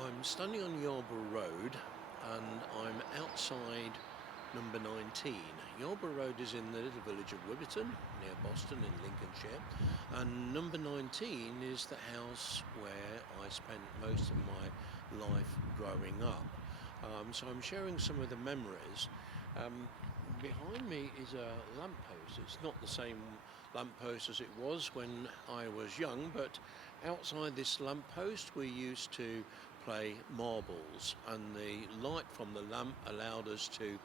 I'm standing on Yarborough Road and I'm outside number 19. Yarborough Road is in the little village of Wyberton near Boston in Lincolnshire, and number 19 is the house where I spent most of my life growing up. So I'm sharing some of the memories. Behind me is a lamppost. It's not the same lamppost as it was when I was young, but outside this lamppost we used to play marbles, and the light from the lamp allowed us to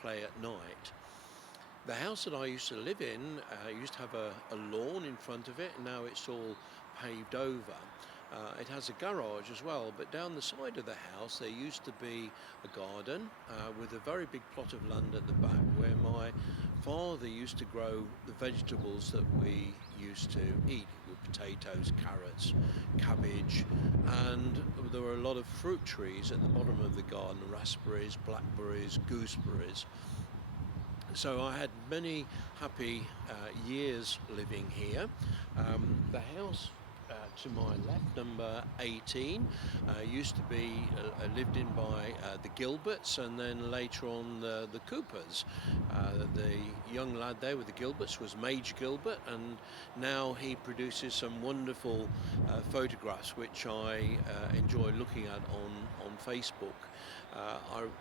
play at night. The house that I used to live in used to have a lawn in front of it, and now it's all paved over. It has a garage as well, but down the side of the house there used to be a garden with a very big plot of land at the back where my father used to grow the vegetables that we used to eat, with potatoes, carrots, cabbage, and there were a lot of fruit trees at the bottom of the garden: raspberries, blackberries, gooseberries. So I had many happy years living here. The house to my left, number 18, used to be lived in by the Gilberts, and then later on the Coopers. The young lad there with the Gilberts was Major Gilbert, and now he produces some wonderful photographs which I enjoy looking at on Facebook.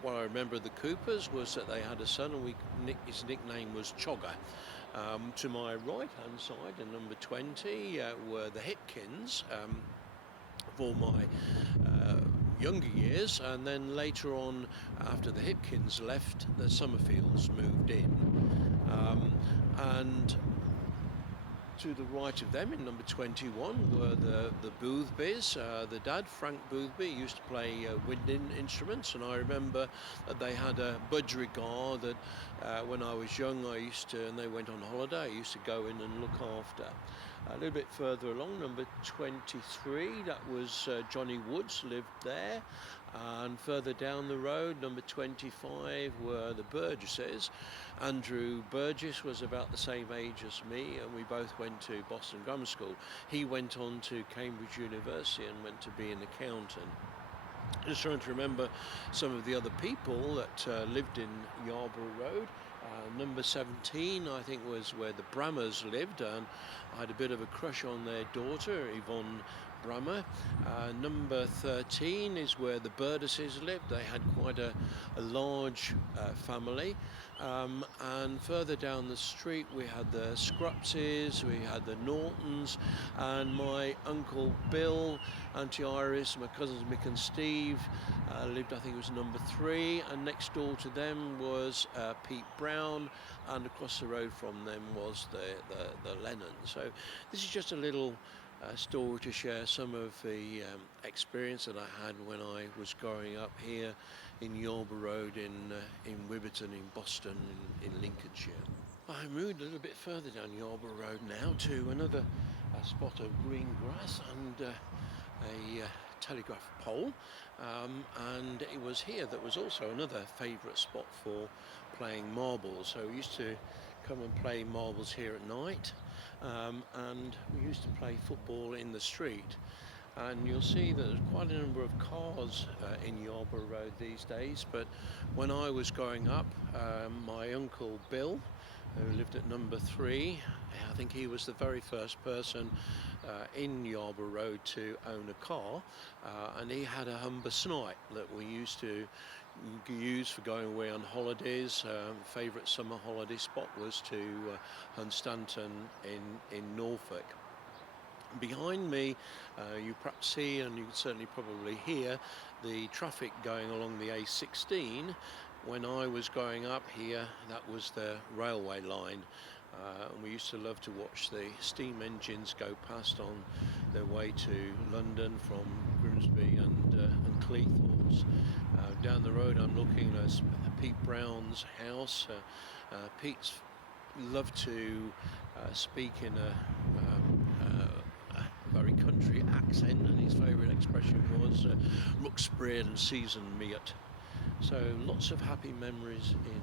What I remember of the Coopers was that they had a son, and his nickname was Chogger. To my right hand side, at number 20, were the Hipkins for my younger years, and then later on, after the Hipkins left, the Summerfields moved in. And to the right of them, in number 21, were the Boothbys. The dad, Frank Boothby, used to play wind instruments, and I remember that they had a budgerigar that when I was young and they went on holiday, I used to go in and look after. A little bit further along, number 23, that was Johnny Woods lived there, and further down the road, number 25, were the Burgesses. Andrew Burgess was about the same age as me, and we both went to Boston Grammar School. He went on to Cambridge University and went to be an accountant. Just trying to remember some of the other people that lived in Yarborough Road. Number 17, I think, was where the Brammers lived, and I had a bit of a crush on their daughter, Yvonne Brammer. Number 13 is where the Burgesses lived. They had quite a large family. And further down the street we had the Scrupses, we had the Nortons, and my uncle Bill, Auntie Iris, my cousins Mick and Steve lived, I think it was number 3, and next door to them was Pete Brown, and across the road from them was the Lennons. So this is just a little story to share some of the experience that I had when I was growing up here in Yarborough Road in Wyberton in Boston in Lincolnshire. I moved a little bit further down Yarborough Road now to another spot of green grass and a telegraph pole, and it was here that was also another favourite spot for playing marbles. So we used to come and play marbles here at night, and we used to play football in the street. And you'll see that there's quite a number of cars in Yarborough Road these days, but when I was growing up, my uncle Bill, who lived at number 3, I think he was the very first person in Yarborough Road to own a car, and he had a Humber Snipe that we used to use for going away on holidays. Favourite summer holiday spot was to Hunstanton in Norfolk. Behind me, you perhaps see, and you can certainly probably hear, the traffic going along the A16. When I was growing up here, that was the railway line, and we used to love to watch the steam engines go past on their way to London from Grimsby and Cleethorpes. Down the road I'm looking at Pete Brown's house. Pete's loved to speak in a very country accent, and his favourite expression was "Muck spread and seasoned meat." So lots of happy memories in